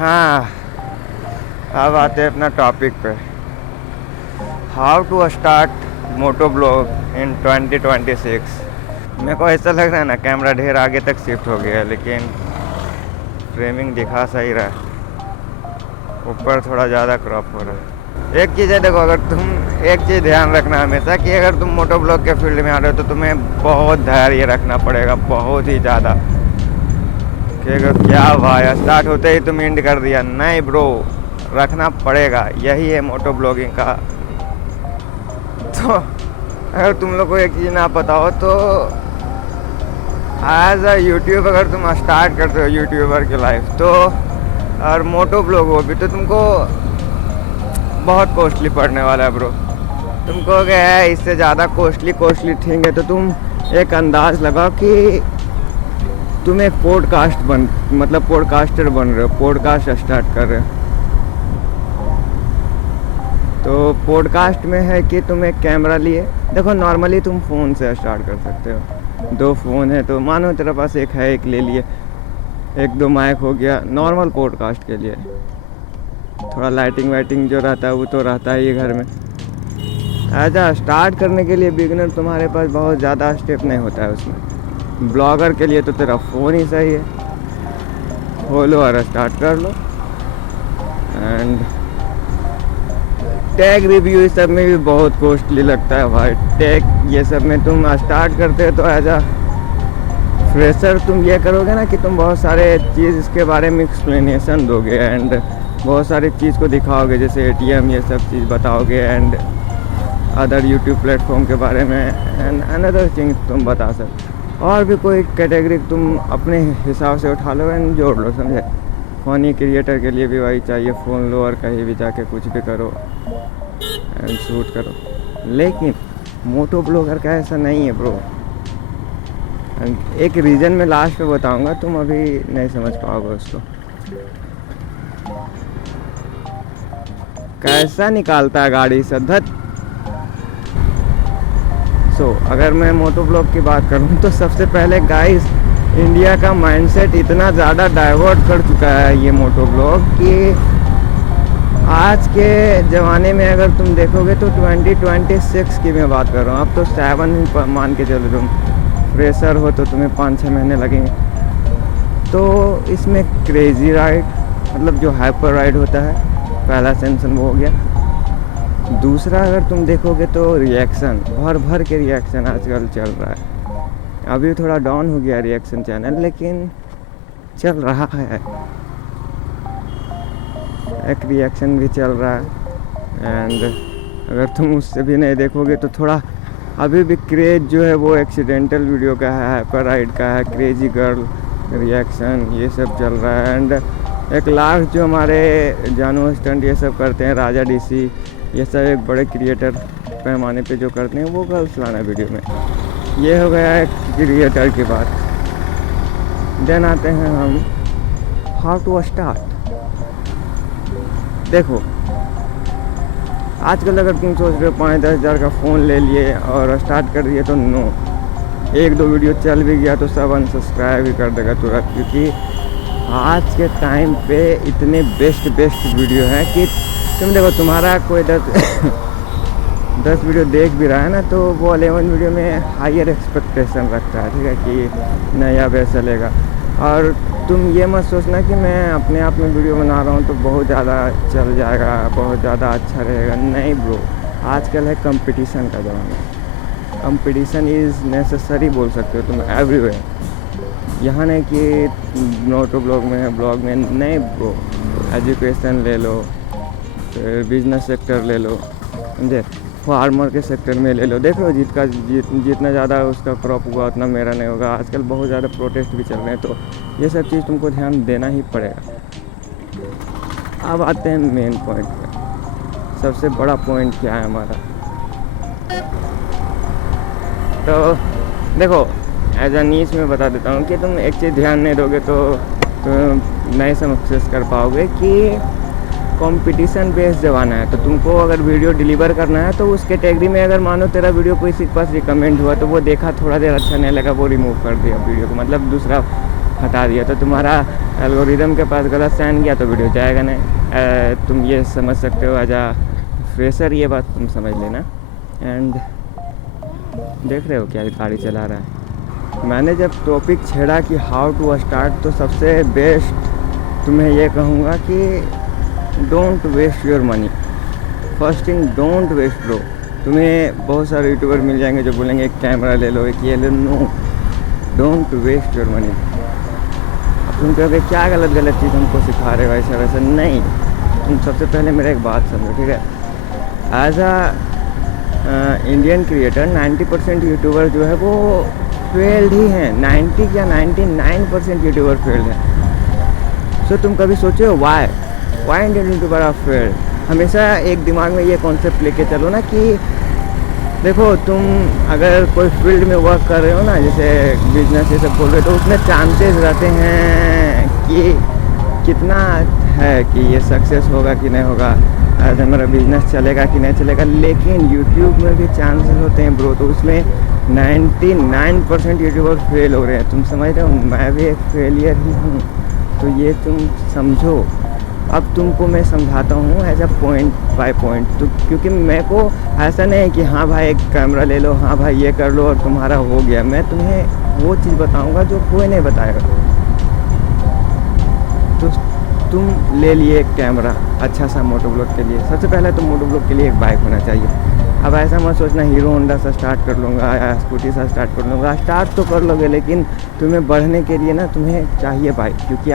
हाँ, अब आते हैं अपना टॉपिक पे। How to start moto blog in 2026। मेरे को ऐसा लग रहा है ना कैमरा ढेर आगे तक शिफ्ट हो गया है, लेकिन फ्रेमिंग दिखा सही रहा है, ऊपर थोड़ा ज़्यादा क्रॉप हो रहा है। एक चीज़ है, देखो, अगर तुम एक चीज़ ध्यान रखना हमेशा कि अगर तुम मोटो ब्लॉग के फील्ड में आ रहे हो तो तुम्हें बहुत धैर्य रखना पड़ेगा, बहुत ही ज़्यादा। कि अगर क्या भाई स्टार्ट होते ही तुम एंड कर दिया, नहीं ब्रो, रखना पड़ेगा। यही है मोटो ब्लॉगिंग का। तो अगर तुम लोग को एक चीज़ ना पता हो तो एज अ यूट्यूब अगर तुम स्टार्ट करते हो यूट्यूबर की लाइफ, तो और मोटो ब्लॉग हो भी, तो तुमको बहुत कॉस्टली पड़ने वाला है ब्रो। तुमको क्या है, इससे ज़्यादा कॉस्टली ठीक है, तो तुम एक अंदाज़ लगाओ कि तुम एक मतलब पॉडकास्टर बन रहे हो, पॉडकास्ट स्टार्ट कर रहे हो। तो पॉडकास्ट में है कि तुम एक कैमरा लिए, देखो नॉर्मली तुम फ़ोन से स्टार्ट कर सकते हो। 2 फ़ोन है तो मानो तेरे पास एक है, एक ले लिए, 1-2 माइक हो गया नॉर्मल पॉडकास्ट के लिए। थोड़ा लाइटिंग वाइटिंग जो रहता है वो तो रहता ही है घर में। ऐसा स्टार्ट करने के लिए बिगिनर तुम्हारे पास बहुत ज़्यादा स्टेप नहीं होता है उसमें। ब्लॉगर के लिए तो तेरा फ़ोन ही सही है, खोलो और स्टार्ट कर लो। एंड टैग रिव्यू इस सब में भी बहुत कॉस्टली लगता है भाई। टैग ये सब में तुम स्टार्ट करते हो तो एज आ फ्रेशर तुम ये करोगे ना कि तुम बहुत सारे चीज़ इसके बारे में एक्सप्लेनेशन दोगे एंड बहुत सारी चीज़ को दिखाओगे, जैसे एटीएम ये सब चीज़ बताओगे एंड अदर यूट्यूब प्लेटफॉर्म के बारे में एंड अनदर थिंग तुम बता सकते। और भी कोई कैटेगरी तुम अपने हिसाब से उठा लो एंड जोड़ लो, समझे। फ़नी क्रिएटर के लिए भी वही चाहिए, फ़ोन लो और कहीं भी जाके कुछ भी करो एंड शूट करो। लेकिन मोटो ब्लॉगर का ऐसा नहीं है ब्रो। एक रीज़न मैं लास्ट पे बताऊंगा, तुम अभी नहीं समझ पाओगे उसको। कैसा निकालता है गाड़ी से धत। अगर मैं मोटो ब्लॉग की बात करूं तो सबसे पहले गाइस, इंडिया का माइंडसेट इतना ज़्यादा डाइवर्ट कर चुका है ये मोटो ब्लॉग कि आज के ज़माने में अगर तुम देखोगे तो 2026 की मैं बात कर रहा हूँ। अब तो 7 ही मान के चलो, तुम फ्रेशर हो तो तुम्हें 5-6 महीने लगेंगे। तो इसमें क्रेज़ी राइड, मतलब जो हाइपर राइड होता है, पहला सेंसन वो हो गया। दूसरा अगर तुम देखोगे तो रिएक्शन, भर के रिएक्शन आजकल चल रहा है। अभी थोड़ा डाउन हो गया रिएक्शन चैनल, लेकिन चल रहा है। एक रिएक्शन भी चल रहा है एंड अगर तुम उससे भी नहीं देखोगे तो थोड़ा अभी भी क्रेज जो है वो एक्सीडेंटल वीडियो का है, हाइपर राइड का है, क्रेजी गर्ल रिएक्शन ये सब चल रहा है। एंड एक लास्ट जो हमारे जानू स्टंट ये सब करते हैं, राजा डीसी, ये सब एक बड़े क्रिएटर पैमाने पे जो करते हैं वो गर्ल्स लाना वीडियो में। ये हो गया है क्रिएटर की बात। देन आते हैं हम हाउ टू स्टार्ट। देखो आजकल अगर तुम सोच रहे हो 5-10 हज़ार का फ़ोन ले लिए और स्टार्ट कर दिए तो नो, 1-2 वीडियो चल भी गया तो सब अनसब्सक्राइब ही कर देगा तुरंत। क्योंकि आज के टाइम पे इतने बेस्ट वीडियो हैं कि तुम देखो, तुम्हारा कोई 10 वीडियो देख भी रहा है ना, तो वो 11 वीडियो में हायर एक्सपेक्टेशन रखता है, ठीक है, कि नया बेस्ट चलेगा। और तुम ये मत सोचना कि मैं अपने आप में वीडियो बना रहा हूँ तो बहुत ज़्यादा चल जाएगा, बहुत ज़्यादा अच्छा रहेगा। नहीं ब्रो, आजकल है कंपटीशन का ज़माना। कंपटीशन इज़ नेसेसरी बोल सकते हो तुम एवरीवेयर। यहाँ नहीं कि मोटो ब्लॉग में है, ब्लॉग में नहीं ब्रो। एजुकेशन ले लो, फिर बिजनेस सेक्टर ले लो, समझे, फार्मर के सेक्टर में ले लो। देखो जितना ज़्यादा उसका क्रॉप हुआ उतना मेरा नहीं होगा। आजकल बहुत ज़्यादा प्रोटेस्ट भी चल रहे हैं, तो ये सब चीज़ तुमको ध्यान देना ही पड़ेगा। अब आते हैं मेन पॉइंट पे। सबसे बड़ा पॉइंट क्या है हमारा, तो देखो एज अ नीच में बता देता हूँ कि तुम एक चीज़ ध्यान नहीं दोगे तो तुम नहीं सक्सेस कर पाओगे कि कंपटीशन बेस्ड ज़माना है। तो तुमको अगर वीडियो डिलीवर करना है तो उस कैटेगरी में अगर मानो तेरा वीडियो किसी के पास रिकमेंड हुआ तो वो देखा, थोड़ा देर अच्छा नहीं लगा, वो रिमूव कर दिया वीडियो को, मतलब दूसरा हटा दिया तो तुम्हारा एल्गोरिदम के पास गलत साइन गया तो वीडियो जाएगा नहीं। तुम ये समझ सकते हो एज आ फ्रेशर, ये बात तुम समझ लेना। एंड देख रहे हो क्या गाड़ी चला रहा है। मैंने जब टॉपिक छेड़ा कि हाउ टू स्टार्ट, तो सबसे बेस्ट तुम्हें ये कहूँगा कि don't waste your money. First thing, don't waste bro. तुम्हें बहुत सारे यूट्यूबर मिल जाएंगे जो बोलेंगे एक कैमरा ले लो, एक ये ले लो। No, don't waste your money. अब तुम कहोगे क्या गलत चीज़ हमको सिखा रहे हो, ऐसा वैसा नहीं। तुम सबसे पहले मेरा एक बात समझो, ठीक है। एज आ इंडियन क्रिएटर 90% यूट्यूबर जो है वो फेल्ड ही हैं। 90 या 99% यूट्यूबर फेल्ड हैं। सो तुम कभी सोचे हो why Indian YouTuber are failed? हमेशा एक दिमाग में ये कॉन्सेप्ट लेके चलो ना कि देखो, तुम अगर कोई फील्ड में वर्क कर रहे हो ना, जैसे बिजनेस ये सब खोल रहे हो, तो उसमें चांसेस रहते हैं कि कितना है कि ये सक्सेस होगा कि नहीं होगा, ऐसा मेरा बिजनेस चलेगा कि नहीं चलेगा। लेकिन यूट्यूब में भी चांसेस होते हैं ब्रो, तो उसमें 99% यूट्यूबर फेल हो रहे हैं। तुम समझ रहे हो, मैं भी एक फेलियर ही हूँ, तो ये तुम समझो। अब तुमको मैं समझाता हूँ as a point by point, तो क्योंकि मेरे को ऐसा नहीं है कि हाँ भाई एक कैमरा ले लो, हाँ भाई ये कर लो और तुम्हारा हो गया। मैं तुम्हें वो चीज़ बताऊँगा जो कोई नहीं बताएगा। तो तुम ले लिए एक कैमरा अच्छा सा मोटो ब्लॉग के लिए। सबसे पहले तो मोटो ब्लॉग के लिए एक बाइक होना चाहिए। अब ऐसा मत सोचना हीरो होंडा से स्टार्ट कर लूँगा या स्कूटी से स्टार्ट कर लूँगा। स्टार्ट तो कर लोगे, लेकिन तुम्हें बढ़ने के लिए ना तुम्हें चाहिए बाइक। क्योंकि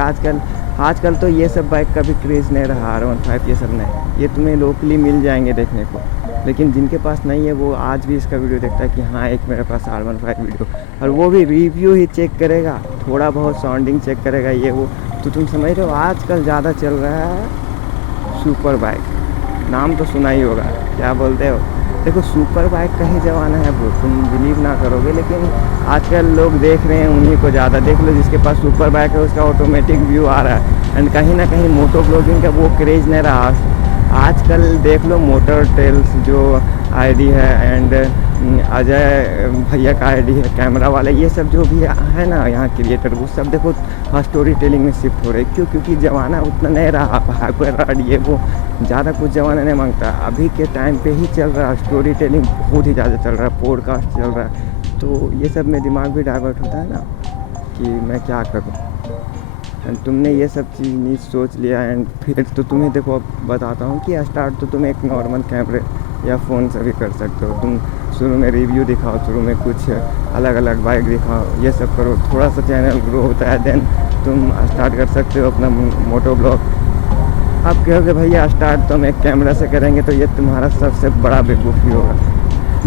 आजकल तो ये सब बाइक का भी क्रेज़ नहीं रहा, R15 ये सब नहीं। ये तुम्हें लोकली मिल जाएंगे देखने को, लेकिन जिनके पास नहीं है वो आज भी इसका वीडियो देखता है कि हाँ एक मेरे पास R15 वीडियो, और वो भी रिव्यू ही चेक करेगा, थोड़ा बहुत साउंडिंग चेक करेगा ये वो। तो तुम समझ रहे हो आजकल ज़्यादा चल रहा है सुपर बाइक। नाम तो सुना ही होगा, क्या बोलते हो। देखो सुपर बाइक का ही ज़माना है वो, तुम बिलीव ना करोगे, लेकिन आजकल लोग देख रहे हैं उन्हीं को ज़्यादा। देख लो जिसके पास सुपर बाइक है उसका ऑटोमेटिक व्यू आ रहा है। एंड कहीं ना कहीं मोटो ब्लॉगिंग का वो क्रेज़ नहीं रहा। आजकल देख लो मोटर टेल्स जो आईडी है, एंड अजय भैया का आईडी है कैमरा वाला, ये सब जो भी है ना यहाँ क्रिएटर, वो सब देखो स्टोरी टेलिंग में शिफ्ट हो रहे। क्यों? क्योंकि ज़माना उतना नहीं रहा, हाइपर ये वो ज़्यादा कुछ ज़माना नहीं मांगता। अभी के टाइम पे ही चल रहा है स्टोरी टेलिंग, बहुत ही ज़्यादा चल रहा है, पॉडकास्ट चल रहा है। तो ये सब में दिमाग भी डाइवर्ट होता है ना कि मैं क्या करूँ। एंड तुमने ये सब चीज़ नहीं सोच लिया, एंड फिर तो तुम्हें देखो अब बताता हूँ कि स्टार्ट तो तुम एक नॉर्मल कैमरे या फ़ोन से भी कर सकते हो। तुम शुरू में रिव्यू दिखाओ, शुरू में कुछ अलग अलग बाइक दिखाओ, ये सब करो, थोड़ा सा चैनल ग्रो होता है, देन तुम स्टार्ट कर सकते हो अपना मोटो ब्लॉग। आप कहोगे भैया स्टार्ट तो हम एक कैमरा से करेंगे तो ये तुम्हारा सबसे बड़ा बेवकूफ़ी होगा।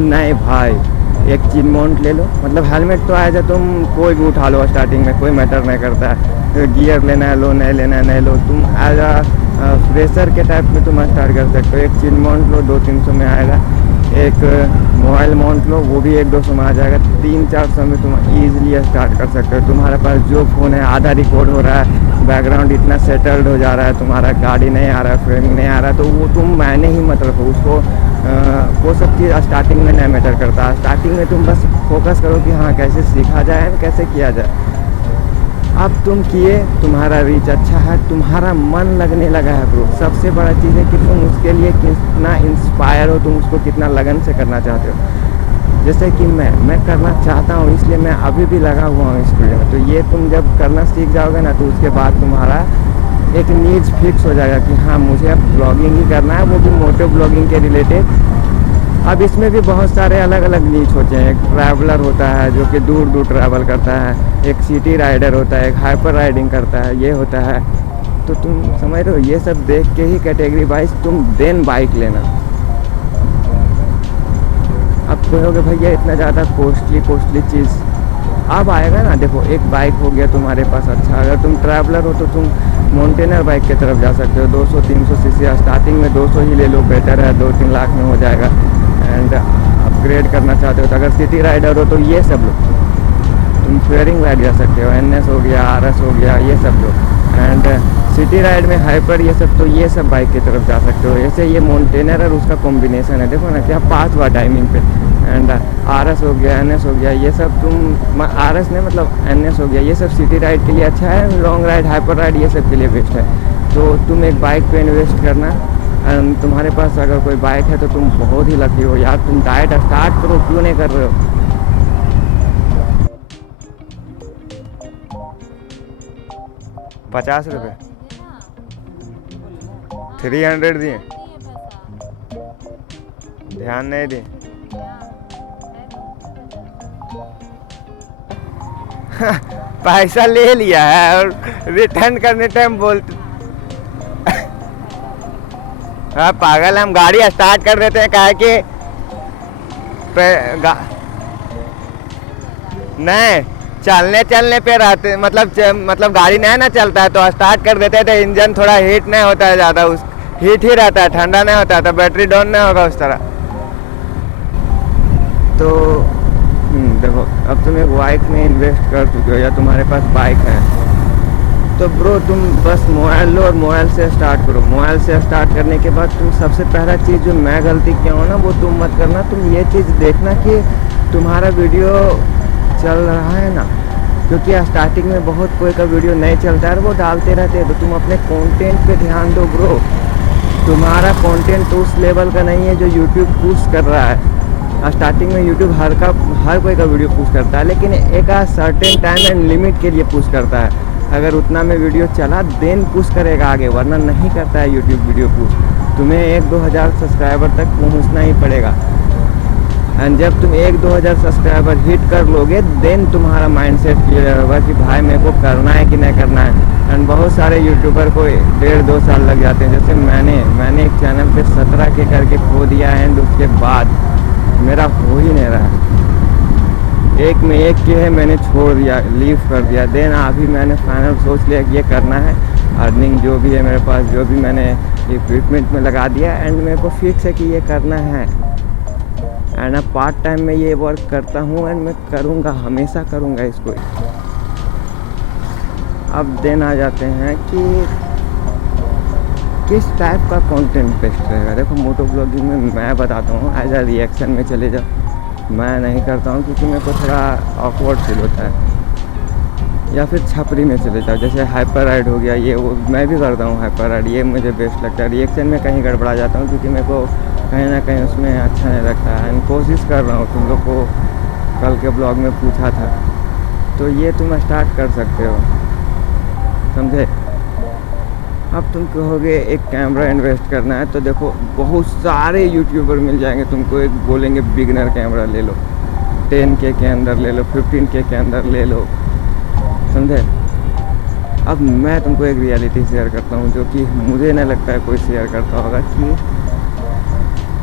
नहीं भाई, एक चीन माउंट ले लो, मतलब हेलमेट तो आया तुम कोई भी उठा लो, स्टार्टिंग में कोई मैटर नहीं करता है। तो गियर लेना है लो, नहीं लेना है नहीं लो, तुम एज आ फ्रेशर के टाइप में तुम स्टार्ट कर सकते हो। एक चीन माउंट लो, 200-300 में आएगा। एक मोबाइल माउंट लो, वो भी 100-200 में आ जाएगा। 300-400 में तुम ईजिली स्टार्ट कर सकते हो। तुम्हारे पास जो फ़ोन है आधा रिकॉर्ड हो रहा है, बैकग्राउंड इतना सेटल्ड हो जा रहा है, तुम्हारा गाड़ी नहीं आ रहा है, फ्रेमिंग नहीं आ रहा है, तो वो तुम मैंने ही मत रखो उसको। वो सब चीज़ स्टार्टिंग में नहीं मैटर करता। स्टार्टिंग में तुम बस फोकस करो कि हाँ कैसे सीखा जाए, कैसे किया जाए। अब तुम किए, तुम्हारा रीच अच्छा है, तुम्हारा मन लगने लगा है ब्रो। सबसे बड़ा चीज़ है कि तुम उसके लिए कितना इंस्पायर हो, तुम उसको कितना लगन से करना चाहते हो। जैसे कि मैं करना चाहता हूँ, इसलिए मैं अभी भी लगा हुआ हूँ इस फील्ड में। तो ये तुम जब करना सीख जाओगे ना, तो उसके बाद तुम्हारा एक नीड्स फिक्स हो जाएगा कि हाँ मुझे अब ब्लॉगिंग ही करना है, वो भी मोटो ब्लॉगिंग के रिलेटेड। अब इसमें भी बहुत सारे अलग अलग नीच होते हैं। एक ट्रैवलर होता है जो कि दूर दूर ट्रैवल करता है, एक सिटी राइडर होता है, एक हाइपर राइडिंग करता है, ये होता है। तो तुम समझ रहे हो, ये सब देख के ही कैटेगरी वाइज तुम देन बाइक लेना। अब कहोगे भैया इतना ज़्यादा कॉस्टली चीज़ अब आएगा ना। देखो एक बाइक हो गया तुम्हारे पास अच्छा, अगर तुम ट्रैवलर हो तो तुम माउंटेनर बाइक की तरफ जा सकते हो। 200-300 सीसी स्टार्टिंग में 200 ही ले लो, बेटर है, 2-3 लाख में हो जाएगा। एंड अपग्रेड करना चाहते हो तो अगर सिटी राइडर हो तो ये सब लो। तुम फेयरिंग राइड जा सकते हो, NS हो गया, RS हो गया, ये सब लो। एंड सिटी राइड में हाइपर ये सब, तो ये सब बाइक की तरफ जा सकते हो। जैसे ये माउंटेनर और उसका कॉम्बिनेशन है, देखो ना क्या पास हुआ टाइमिंग पे। एंड RS हो गया, NS हो गया, ये सब तुम RS नहीं मतलब NS हो गया, ये सब सिटी राइड के लिए अच्छा है। लॉन्ग राइड, हाइपर राइड ये सब के लिए बेस्ट है। तो तुम एक बाइक पे इन्वेस्ट करना। एंड तुम्हारे पास अगर कोई बाइक है तो तुम बहुत ही लकी हो यार, तुम डायरेक्ट स्टार्ट करो, क्यों नहीं कर रहे हो? 50 रुपये 300 दिए, ध्यान नहीं दिए। पैसा ले लिया है और रिटर्न करने टाइम बोलते हाँ पागल, हम गाड़ी स्टार्ट कर देते हैं काहे कि नहीं चलने पे रहते, मतलब गाड़ी नहीं ना चलता है तो स्टार्ट कर देते हैं तो इंजन थोड़ा हीट नहीं होता है ज़्यादा, उस हीट ही रहता है, ठंडा नहीं होता है, तो बैटरी डाउन नहीं होगा उस तरह। तो देखो, अब तुम एक बाइक में इन्वेस्ट कर चुके हो या तुम्हारे पास बाइक है तो ब्रो तुम बस मोबाइल लो और मोबाइल से स्टार्ट करो। मोबाइल से स्टार्ट करने के बाद तुम सबसे पहला चीज़ जो मैं गलती किया हूँ ना वो तुम मत करना। तुम ये चीज़ देखना कि तुम्हारा वीडियो चल रहा है ना, क्योंकि स्टार्टिंग में बहुत कोई का वीडियो नहीं चलता है वो डालते रहते हैं। तो तुम अपने कंटेंट पे ध्यान दो ब्रो। तुम्हारा कंटेंट तो उस लेवल का नहीं है जो यूट्यूब पुश कर रहा है। स्टार्टिंग में यूट्यूब हर कोई का वीडियो पुश करता है, लेकिन एक सर्टेन टाइम एंड लिमिट के लिए पुश करता है। अगर उतना में वीडियो चला देन पुश करेगा आगे, वरना नहीं करता है यूट्यूब वीडियो पुश। तुम्हें 1-2 हज़ार सब्सक्राइबर तक पहुंचना ही पड़ेगा। एंड जब तुम 1-2 हज़ार सब्सक्राइबर हिट कर लोगे देन तुम्हारा माइंडसेट क्लियर होगा कि भाई मेरे को करना है कि नहीं करना है। एंड बहुत सारे यूट्यूबर को 1.5-2 साल लग जाते हैं। जैसे मैंने एक चैनल पे 17 के करके खो दिया एंड उसके बाद मेरा हो ही नहीं रहा। एक में एक के है मैंने छोड़ दिया, लीव कर दिया। देन अभी मैंने फाइनल सोच लिया कि ये करना है। अर्निंग जो भी है मेरे पास, जो भी मैंने इक्विपमेंट में लगा दिया एंड मेरे को फिक्स है कि ये करना है। एंड अब पार्ट टाइम में ये वर्क करता हूँ एंड मैं करूँगा, हमेशा करूँगा इसको। अब देन आ जाते हैं कि किस टाइप का कंटेंट बेस्ट रहेगा। देखो मोटो ब्लॉगिंग में मैं बताता हूँ एज अ रिएक्शन में चले जाओ, मैं नहीं करता हूँ क्योंकि मेरे को थोड़ा ऑकवर्ड फील होता है। या फिर छपरी में चले जाओ, जैसे हाइपर राइड हो गया, ये वो मैं भी करता हूँ हाइपर राइड, ये मुझे बेस्ट लगता है। रिएक्शन में कहीं गड़बड़ा जाता हूँ क्योंकि मेरे को कहीं ना कहीं उसमें अच्छा नहीं लगता है। एंड कोशिश कर रहा हूँ, तुम लोग को कल के ब्लॉग में पूछा था, तो ये तुम स्टार्ट कर सकते हो, समझे। अब तुम कहोगे एक कैमरा इन्वेस्ट करना है, तो देखो बहुत सारे यूट्यूबर मिल जाएंगे तुमको। एक बोलेंगे बिगनर कैमरा ले लो, 10K के अंदर ले लो, 15K के अंदर ले लो, समझे। अब मैं तुमको एक रियलिटी शेयर करता हूँ जो कि मुझे नहीं लगता है कोई शेयर करता होगा, कि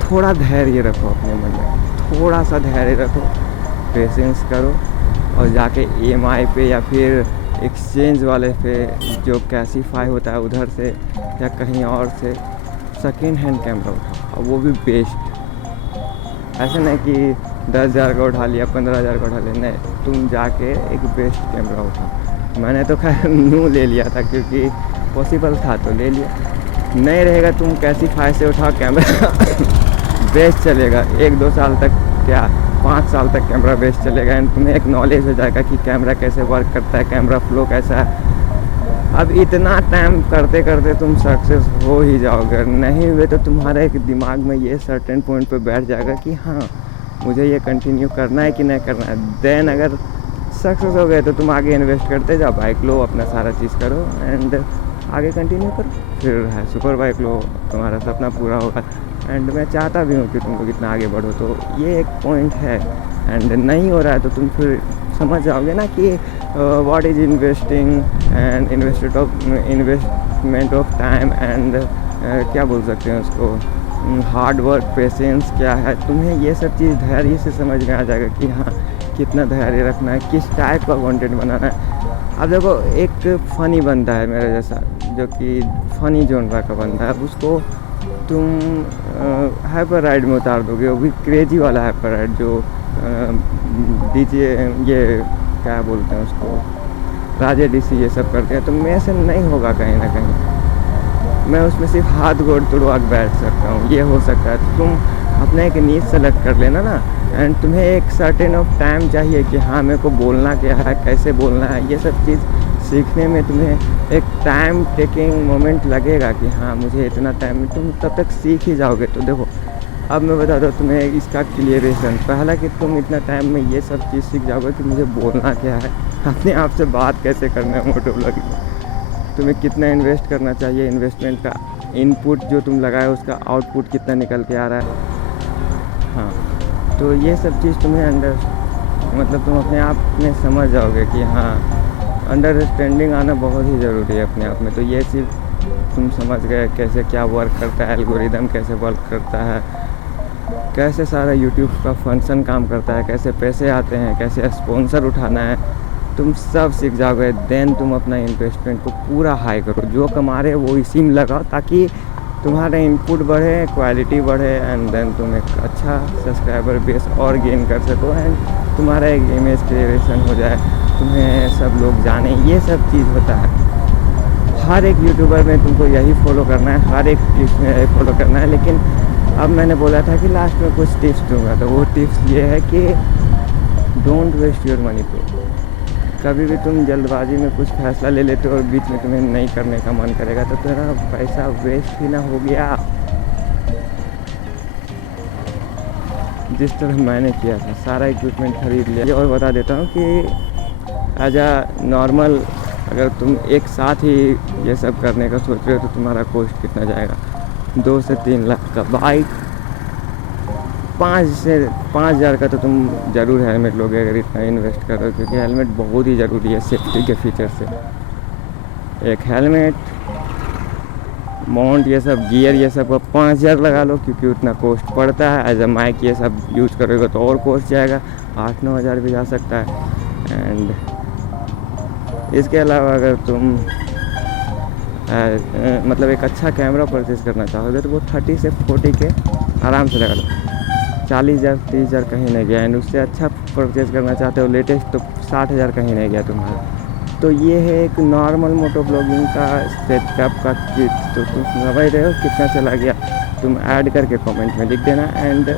थोड़ा धैर्य रखो अपने मन में, थोड़ा सा धैर्य रखो, पेशेंस करो और जाके EMI पे या फिर एक्सचेंज वाले पे जो कैसीफाई होता है उधर से या कहीं और से सेकेंड हैंड कैमरा उठाओ, और वो भी बेस्ट। ऐसा नहीं कि 10,000 का उठा लिया, 15,000 का उठा लिया, नहीं, तुम जाके एक बेस्ट कैमरा उठाओ। मैंने तो खैर न्यू ले लिया था क्योंकि पॉसिबल था तो ले लिया। नहीं रहेगा तुम कैसीफाई से उठाओ, कैमरा बेस्ट चलेगा 1-2 साल तक, क्या 5 साल तक कैमरा बेस्ट चलेगा। एंड तुम्हें एक नॉलेज हो जाएगा कि कैमरा कैसे वर्क करता है, कैमरा फ्लो कैसा है। अब इतना टाइम करते करते तुम सक्सेस हो ही जाओगे, नहीं हुए तो तुम्हारा एक दिमाग में ये सर्टेन पॉइंट पे बैठ जाएगा कि हाँ मुझे ये कंटिन्यू करना है कि नहीं करना है। देन अगर सक्सेस हो गए तो तुम आगे इन्वेस्ट करते जाओ, बाइक लो, अपना सारा चीज़ करो एंड आगे कंटिन्यू करो, फिर है सुपर बाइक लो, तुम्हारा सपना पूरा होगा। एंड मैं चाहता भी हूँ कि तुम लोग इतना आगे बढ़ो, तो ये एक पॉइंट है। एंड नहीं हो रहा है तो तुम फिर समझ जाओगे ना कि what is investing and investment of time and क्या बोल सकते हैं उसको, हार्ड वर्क, पेशेंस क्या है। तुम्हें ये सब चीज़ धैर्य से समझ में आ जाएगा कि हाँ कितना धैर्य रखना है, किस टाइप का कंटेंट बनाना है। अब देखो एक फ़नी बंदा है मेरे जैसा जो कि फ़नी जोनरा का बंदा है, उसको तुम हाइपर राइड में उतार दोगे, वो भी क्रेजी वाला हाइपर राइड जो डीजे ये क्या बोलते हैं उसको, राजे डीसी ये सब करते हैं, तो मेरे से नहीं होगा कहीं ना कहीं। मैं उसमें सिर्फ हाथ गोड़ तुड़वा के बैठ सकता हूँ, ये हो सकता है। तो तुम अपना एक नीच सेलेक्ट कर लेना ना, एंड तुम्हें एक सर्टेन ऑफ टाइम चाहिए कि हाँ मेरे को बोलना क्या है, कैसे बोलना है, ये सब चीज़ सीखने में तुम्हें एक टाइम टेकिंग मोमेंट लगेगा कि हाँ मुझे इतना टाइम में, तुम तब तक सीख ही जाओगे। तो देखो अब मैं बता दूँ तुम्हें इसका क्लियरेशन, पहला कि तुम इतना टाइम में ये सब चीज़ सीख जाओगे कि मुझे बोलना क्या है, अपने आप से बात कैसे करना है मोटो ब्लॉगिंग, तुम्हें कितना इन्वेस्ट करना चाहिए, इन्वेस्टमेंट का इनपुट जो तुम लगाए उसका आउटपुट कितना निकल के आ रहा है। हाँ, तो ये सब चीज़ तुम्हें मतलब तुम अपने आप में समझ जाओगे कि हाँ अंडरस्टैंडिंग आना बहुत ही ज़रूरी है अपने आप में। तो ये चीज़ तुम समझ गए कैसे क्या वर्क करता है, एल्गोरिदम कैसे वर्क करता है, कैसे सारा यूट्यूब का फंक्शन काम करता है, कैसे पैसे आते हैं, कैसे स्पॉन्सर उठाना है, तुम सब सीख जाओगे। देन तुम अपना इन्वेस्टमेंट को पूरा हाई करो, जो कमा रहे वो इसी में लगाओ ताकि तुम्हारा इनपुट बढ़े, क्वालिटी बढ़े, एंड देन तुम एक अच्छा सब्सक्राइबर बेस और गेन कर सको, एंड तुम्हारा एक इमेज क्रिएशन हो जाए, तुम्हें सब लोग जाने, ये सब चीज़ होता है। हर एक यूट्यूबर में तुमको यही फॉलो करना है, हर एक टिप्स में यही फॉलो करना है। लेकिन अब मैंने बोला था कि लास्ट में कुछ टिप्स दूंगा, तो वो टिप्स ये है कि डोंट वेस्ट योर मनी पे। कभी भी तुम जल्दबाजी में कुछ फैसला ले लेते हो और बीच में तुम्हें नहीं करने का मन करेगा, तो तेरा पैसा वेस्ट ही ना हो गया, जिस तरह मैंने किया था। सारा इक्विपमेंट खरीद लिया। और बता देता हूँ कि एज आ नॉर्मल अगर तुम एक साथ ही ये सब करने का सोच रहे हो तो तुम्हारा कॉस्ट कितना जाएगा, 2 से 3 लाख का बाइक, 5 से 5,000 का तो तुम ज़रूर हेलमेट लोगे अगर इतना इन्वेस्ट करो, क्योंकि हेलमेट बहुत ही ज़रूरी है सेफ्टी के फीचर से। एक हेलमेट, माउंट, ये सब गियर, ये सब 5,000 लगा लो, क्योंकि उतना कॉस्ट पड़ता है। एज अ माइक ये सब यूज़ करोगे तो और कॉस्ट जाएगा, 8-9 हज़ार भी जा सकता है। एंड इसके अलावा अगर तुम मतलब एक अच्छा कैमरा परचेज़ करना चाहोगे तो वो 30 से 40 के आराम से लगा लो, 40,000 30,000 कहीं नहीं गया। एंड उससे अच्छा परचेज़ करना चाहते हो लेटेस्ट, तो 60,000 कहीं नहीं गया तुम्हारा। तो ये है एक नॉर्मल मोटो ब्लॉगिंग का सेटअप का किट। तो तुम समझ रहे हो कितना चला गया, तुम ऐड करके कमेंट में लिख देना। एंड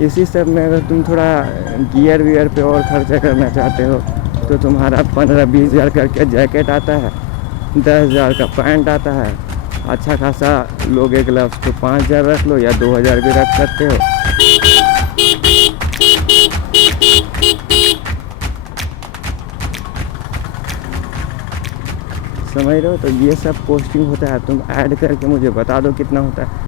इसी सब में अगर तुम थोड़ा गियर वियर पे और खर्चा करना चाहते हो तो तुम्हारा 15-20 हज़ार करके जैकेट आता है, 10,000 का पैंट आता है, अच्छा खासा लोगे ग्लव्स, तो 5,000 रख लो या 2,000 भी रख सकते हो। समझ रहे हो, तो ये सब पोस्टिंग होता है, तुम ऐड करके मुझे बता दो कितना होता है।